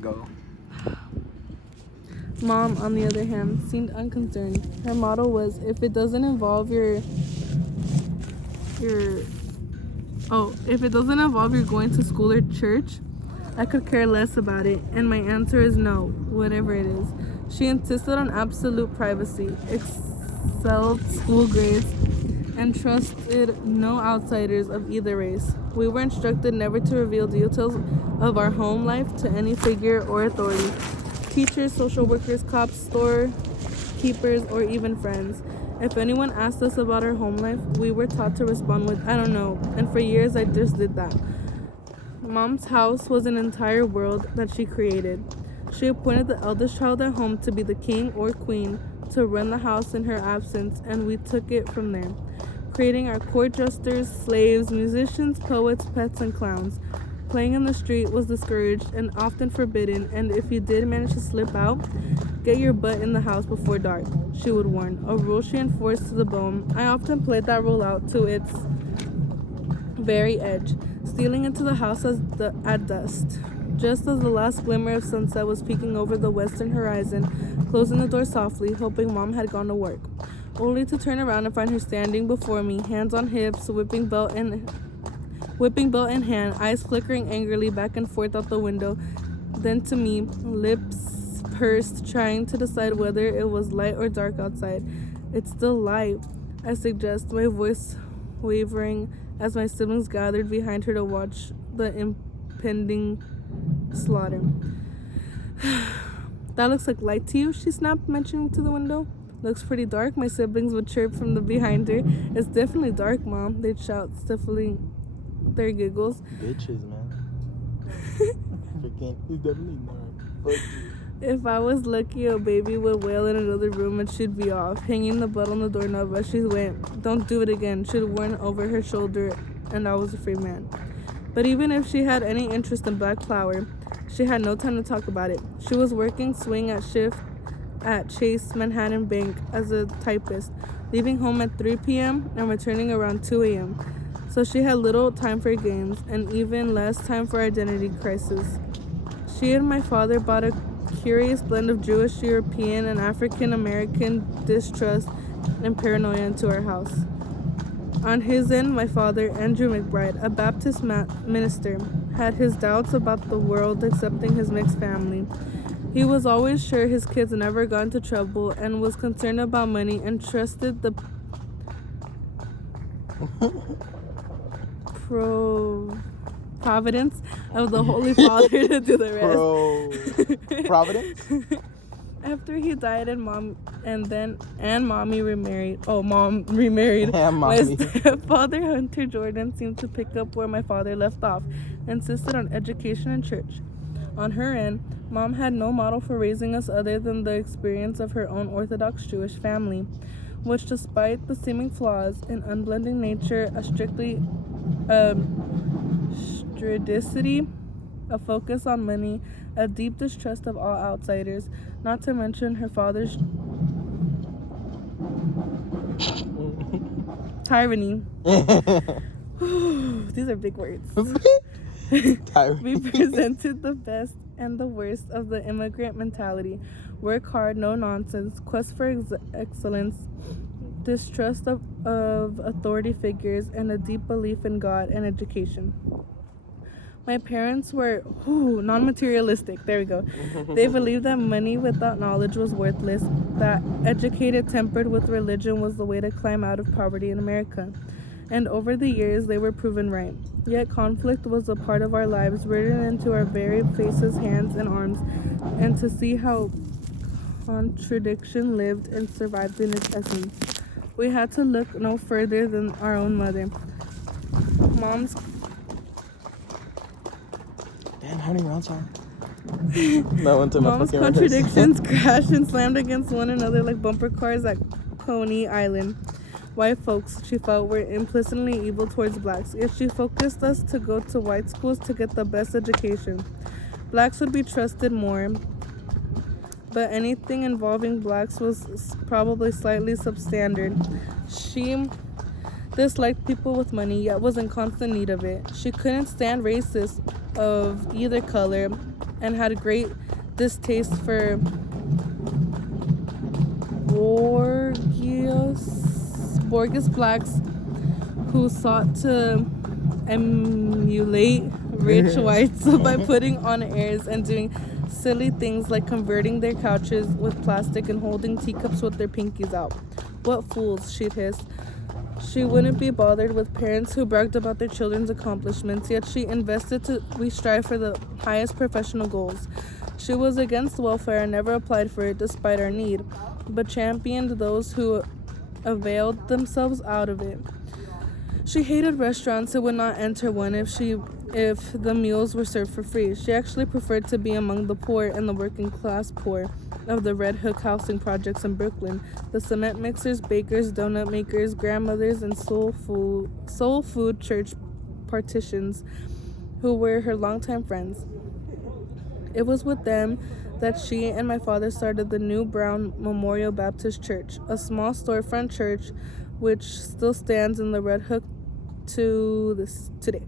Go. Mom, on the other hand, seemed unconcerned. Her motto was, if it doesn't involve your if it doesn't involve your going to school or church, I could care less about it. And my answer is no, whatever it is. She insisted on absolute privacy, excelled school grades, and trusted no outsiders of either race. We were instructed never to reveal details of our home life to any figure or authority. Teachers, social workers, cops, storekeepers, or even friends. If anyone asked us about our home life, we were taught to respond with, I don't know, and for years I just did that. Mom's house was an entire world that she created. She appointed the eldest child at home to be the king or queen, to run the house in her absence, and we took it from there, creating our court jesters, slaves, musicians, poets, pets, and clowns. Playing in the street was discouraged and often forbidden, and if you did manage to slip out, get your butt in the house before dark, she would warn, a rule she enforced to the bone. I often played that rule out to its very edge, stealing into the house at dusk. Just as the last glimmer of sunset was peeking over the western horizon, closing the door softly, hoping Mom had gone to work, only to turn around and find her standing before me, hands on hips, whipping belt in hand, eyes flickering angrily back and forth out the window, then to me, lips pursed, trying to decide whether it was light or dark outside. It's still light, I suggest, my voice wavering as my siblings gathered behind her to watch the impending slaughter. That looks like light to you, she snapped, mentioning to the window. Looks pretty dark, my siblings would chirp from the behind her. It's definitely dark, Mom, they'd shout, stifling their giggles. Bitches, man. Freaking, he's definitely dark. If I was lucky, a baby would wail in another room and she'd be off, hanging the butt on the doorknob as she went. Don't do it again, she'd warn over her shoulder, and I was a free man. But even if she had any interest in black flower, she had no time to talk about it. She was working swing at shift at Chase Manhattan Bank as a typist, leaving home at 3 p.m. and returning around 2 a.m. So she had little time for games and even less time for identity crisis. She and my father brought a curious blend of Jewish, European, and African American distrust and paranoia into our house. On his end, my father, Andrew McBride, a Baptist minister, had his doubts about the world accepting his mixed family. He was always sure his kids never got into trouble and was concerned about money and trusted the providence of the Holy Father to do the rest. Providence? After he died and mommy remarried. Oh, Mom remarried. And my mommy. stepfather, Hunter Jordan, seemed to pick up where my father left off, insisted on education and church. On her end, Mom had no model for raising us other than the experience of her own Orthodox Jewish family, which, despite the seeming flaws in unblending nature, a strictly stridicity, a focus on money, a deep distrust of all outsiders, not to mention her father's tyranny. These are big words. We presented the best and the worst of the immigrant mentality. Work hard, no nonsense, quest for excellence, distrust of authority figures, and a deep belief in God and education. My parents were non-materialistic. There we go. They believed that money without knowledge was worthless, that educated tempered with religion was the way to climb out of poverty in America. And over the years, they were proven right. Yet conflict was a part of our lives, written into our very faces, hands, and arms, and to see how contradiction lived and survived in its essence, we had to look no further than our own mother. Mom's... Damn, how many rounds are? That went to my Mom's fucking contradictions crashed and slammed against one another like bumper cars at Coney Island. White folks, she felt, were implicitly evil towards blacks, yet she focused us to go to white schools to get the best education. Blacks would be trusted more, but anything involving blacks was probably slightly substandard. She disliked people with money, yet was in constant need of it. She couldn't stand racists of either color, and had a great distaste for Borgias blacks who sought to emulate rich whites by putting on airs and doing silly things like converting their couches with plastic and holding teacups with their pinkies out. What fools, she'd hissed. She wouldn't be bothered with parents who bragged about their children's accomplishments, yet we strive for the highest professional goals. She was against welfare and never applied for it despite our need, but championed those who availed themselves out of it. She hated restaurants and would not enter one if the meals were served for free. She actually preferred to be among the poor and the working class poor of the Red Hook housing projects in Brooklyn, the cement mixers, bakers, donut makers, grandmothers, and soul food church partitions who were her longtime friends. It was with them that she and my father started the New Brown Memorial Baptist Church, a small storefront church which still stands in the Red Hook today.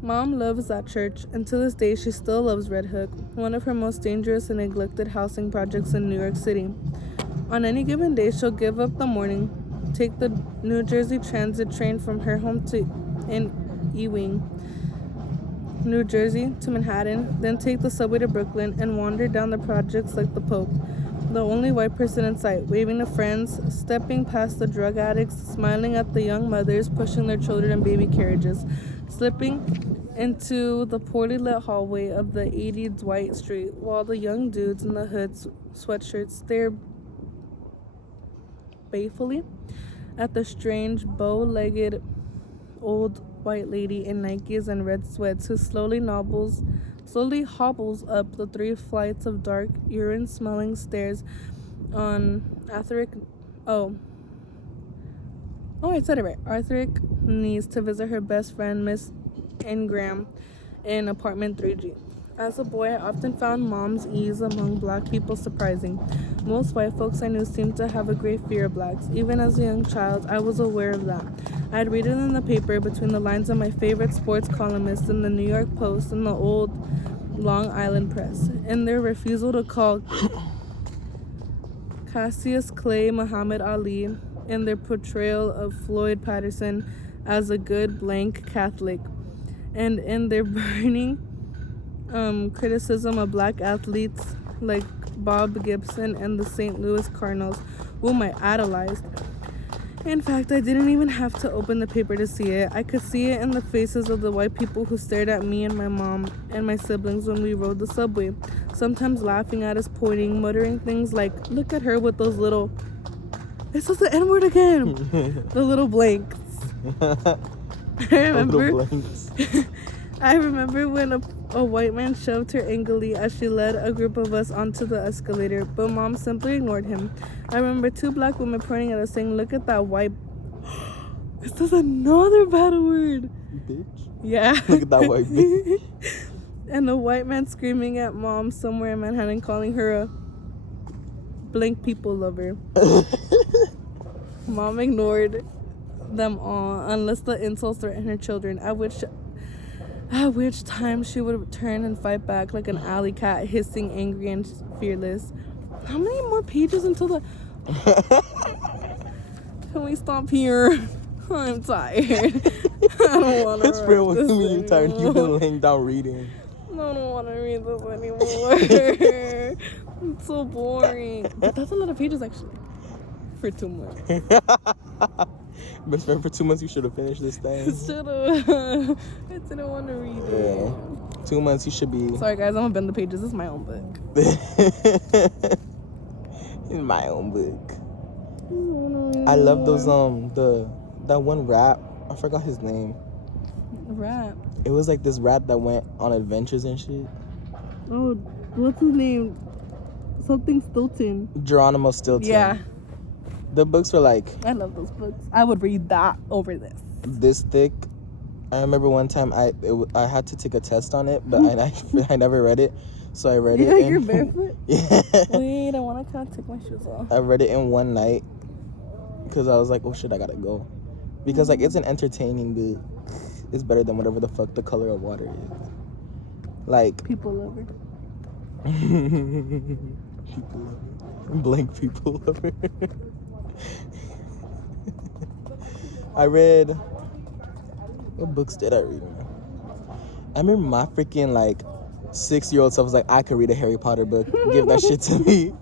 Mom loves that church, and to this day she still loves Red Hook, one of her most dangerous and neglected housing projects in New York City. On any given day, she'll give up the morning, take the New Jersey Transit train from her home in Ewing, New Jersey, to Manhattan, then take the subway to Brooklyn and wander down the projects like the Pope, the only white person in sight, waving to friends, stepping past the drug addicts, smiling at the young mothers pushing their children in baby carriages, slipping into the poorly lit hallway of the 80 Dwight Street, while the young dudes in the hoods, sweatshirts stare balefully at the strange, bow-legged old white lady in Nikes and red sweats who slowly hobbles up the 3 flights of dark, urine-smelling stairs on Arthuric knees to visit her best friend, Miss Ingram, in apartment 3G. As a boy, I often found Mom's ease among black people surprising. Most white folks I knew seemed to have a great fear of blacks. Even as a young child, I was aware of that. I'd read it in the paper between the lines of my favorite sports columnists in the New York Post and the old Long Island Press, in their refusal to call Cassius Clay Muhammad Ali, in their portrayal of Floyd Patterson as a good blank Catholic, and in their burning criticism of black athletes like Bob Gibson and the St. Louis Cardinals, whom I idolized. In fact, I didn't even have to open the paper to see it. I could see it in the faces of the white people who stared at me and my mom and my siblings when we rode the subway, sometimes laughing at us, pointing, muttering things like, "Look at her with those little..." It says the N-word again! The little blanks. I remember when a white man shoved her angrily as she led a group of us onto the escalator, but Mom simply ignored him. I remember 2 black women pointing at us saying, "Look at that white..." This is another bad word. Bitch? Yeah. Look at that white bitch. And a white man screaming at Mom somewhere in Manhattan, calling her a blank people lover. Mom ignored them all, unless the insults threatened her children, at which time she would turn and fight back like an alley cat, hissing, angry, and fearless. How many more pages until the... Can we stop here? I'm tired. I don't want to. It's real with me. You're tired. You've been laying down reading. I don't want to read this anymore. It's so boring. But that's a lot of pages, actually. For 2 months. Best friend, for 2 months, you should have finished this thing. Should've. I didn't want to read it. Yeah. 2 months, you should be... Sorry, guys. I'm going to bend the pages. This is my own book. In my own book. I love those, that one rap. I forgot his name. Rap? It was like this rap that went on adventures and shit. Oh, what's his name? Something Stilton. Geronimo Stilton. Yeah. The books were like... I love those books. I would read that over this thick. I remember one time I had to take a test on it, but I never read it. So I read it. Yeah, you're barefoot? Yeah. Wait, I want to kind of take my shoes off. I read it in one night because I was like, oh shit, I gotta go. Because like it's an entertaining book. It's better than whatever the fuck The Color of Water is. Like People lover. people lover. Blank people lover. I read. What books did I read? I remember my freaking like 6-year-old self was like, I could read a Harry Potter book. Give that shit to me.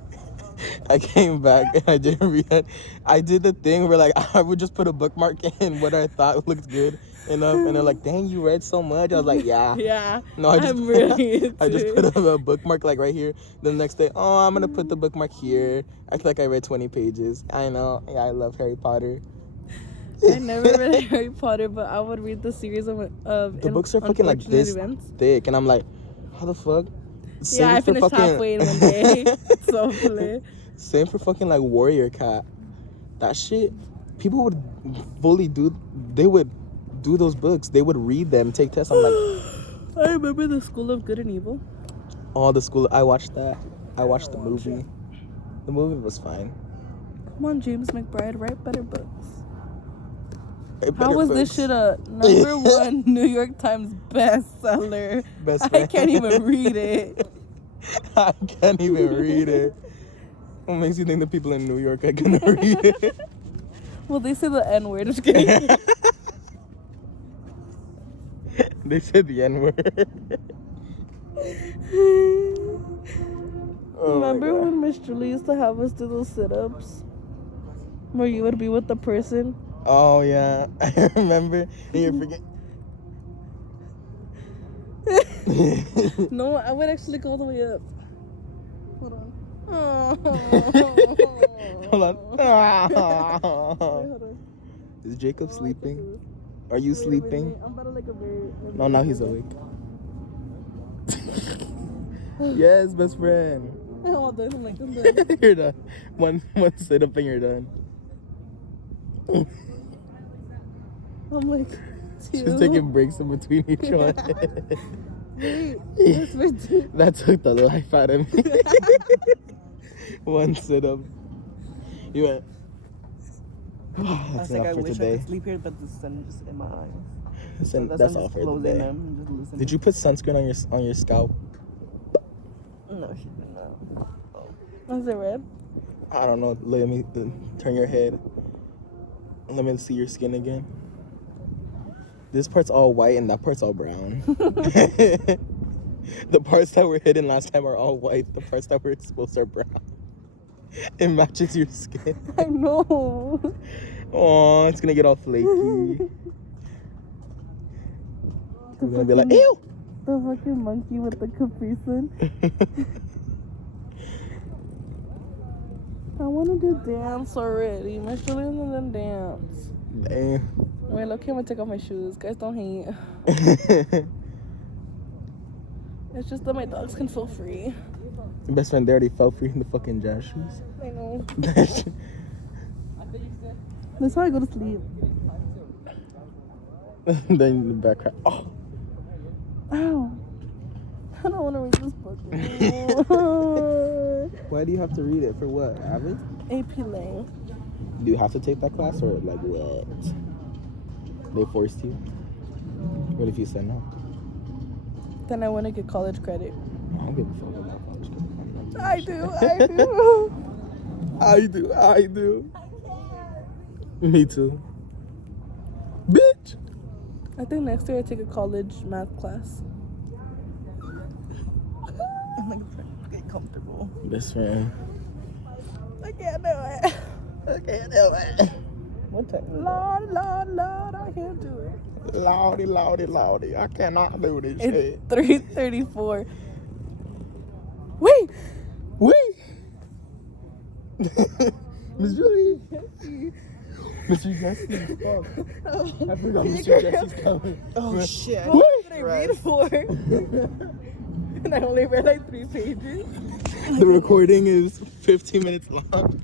I came back and I didn't read it. I did the thing where like I would just put a bookmark in what I thought looked good enough, and they're like, "Dang, you read so much." I was like, "Yeah." Yeah. No, I just I'm really I just put a bookmark like right here. The next day, oh, I'm gonna put the bookmark here. I feel like I read 20 pages. I know. Yeah, I love Harry Potter. I never read Harry Potter, but I would read the series of The books are fucking like Unfortunate this Events. thick, and I'm like, how the fuck? Yeah, I finished halfway in one day. So play. Same for fucking like Warrior Cat. That shit, people would fully do. They would do those books. They would read them, take tests. I'm like, I remember the School of Good and Evil. all the school. I watched that. I watched the movie. The movie was fine. Come on, James McBride, write better books. Better How was books. this shit a #1 New York Times bestseller? Best I friend. can't even read it. I can't even read it. What makes you think the people in New York are gonna read it? Well, they say the N word. Just kidding. They said the N-word. Oh my Remember God. when Miss Julie used to have us do those sit-ups? Where you would be with the person? Oh yeah, I remember. And you forget. No, I would actually go all the way up. Hold on. Hold on. Wait, hold on. Is Jacob sleeping? Are you Wait, sleeping? I'm about to like a very. No, now he's awake. Yes, best friend. I'm all done. I'm like, I'm done. You're done. One sit up and you're done. I'm like, Just taking breaks in between each one. Wait, that's my two. That took the life out of me. One sit up. You went. I That's was like, enough I for wish I today. could sleep here, but the sun is in my eyes. So that's that's why I'm all just for closing today. them and just loosening Did you put sunscreen on your scalp? them. No, she did not. Was it red? I don't know. Let me turn your head. Let me see your skin again. This part's all white and that part's all brown. The parts that were hidden last time are all white. The parts that were exposed are brown. It matches your skin. I know. Oh, it's gonna get all flaky. You're gonna be like, ew! The fucking monkey with the Capri Sun. I want to do dance already. My children didn't dance. Damn. Wait, look, I'm gonna take off my shoes. Guys, don't hate. It's just that my dogs can feel free. Best friend, they already fell free in the fucking jazz shoes. I know. That shit- That's how I go to sleep. Then in the background. Oh, Ow. I don't want to read this book anymore. why do you have to read it? For what? Avid? AP Lang. Do you have to take that class or like what? They forced you? What if you said no? Then I want to get college credit. I don't give a fuck about college. I do. I do. Me too. Bitch! I think next year I take a college math class. I'm like, get comfortable. Best friend. I can't do it. Okay, do it. What time is it? Lord, I can't do it. Loudy. I cannot do this It's shit. 3:34. Wait! Miss Julie. Mr. Jesse's fuck. I forgot Mr. Jesse's coming. Oh, shit. How long did I read for? And I only read like 3 pages. The recording is 15 minutes long.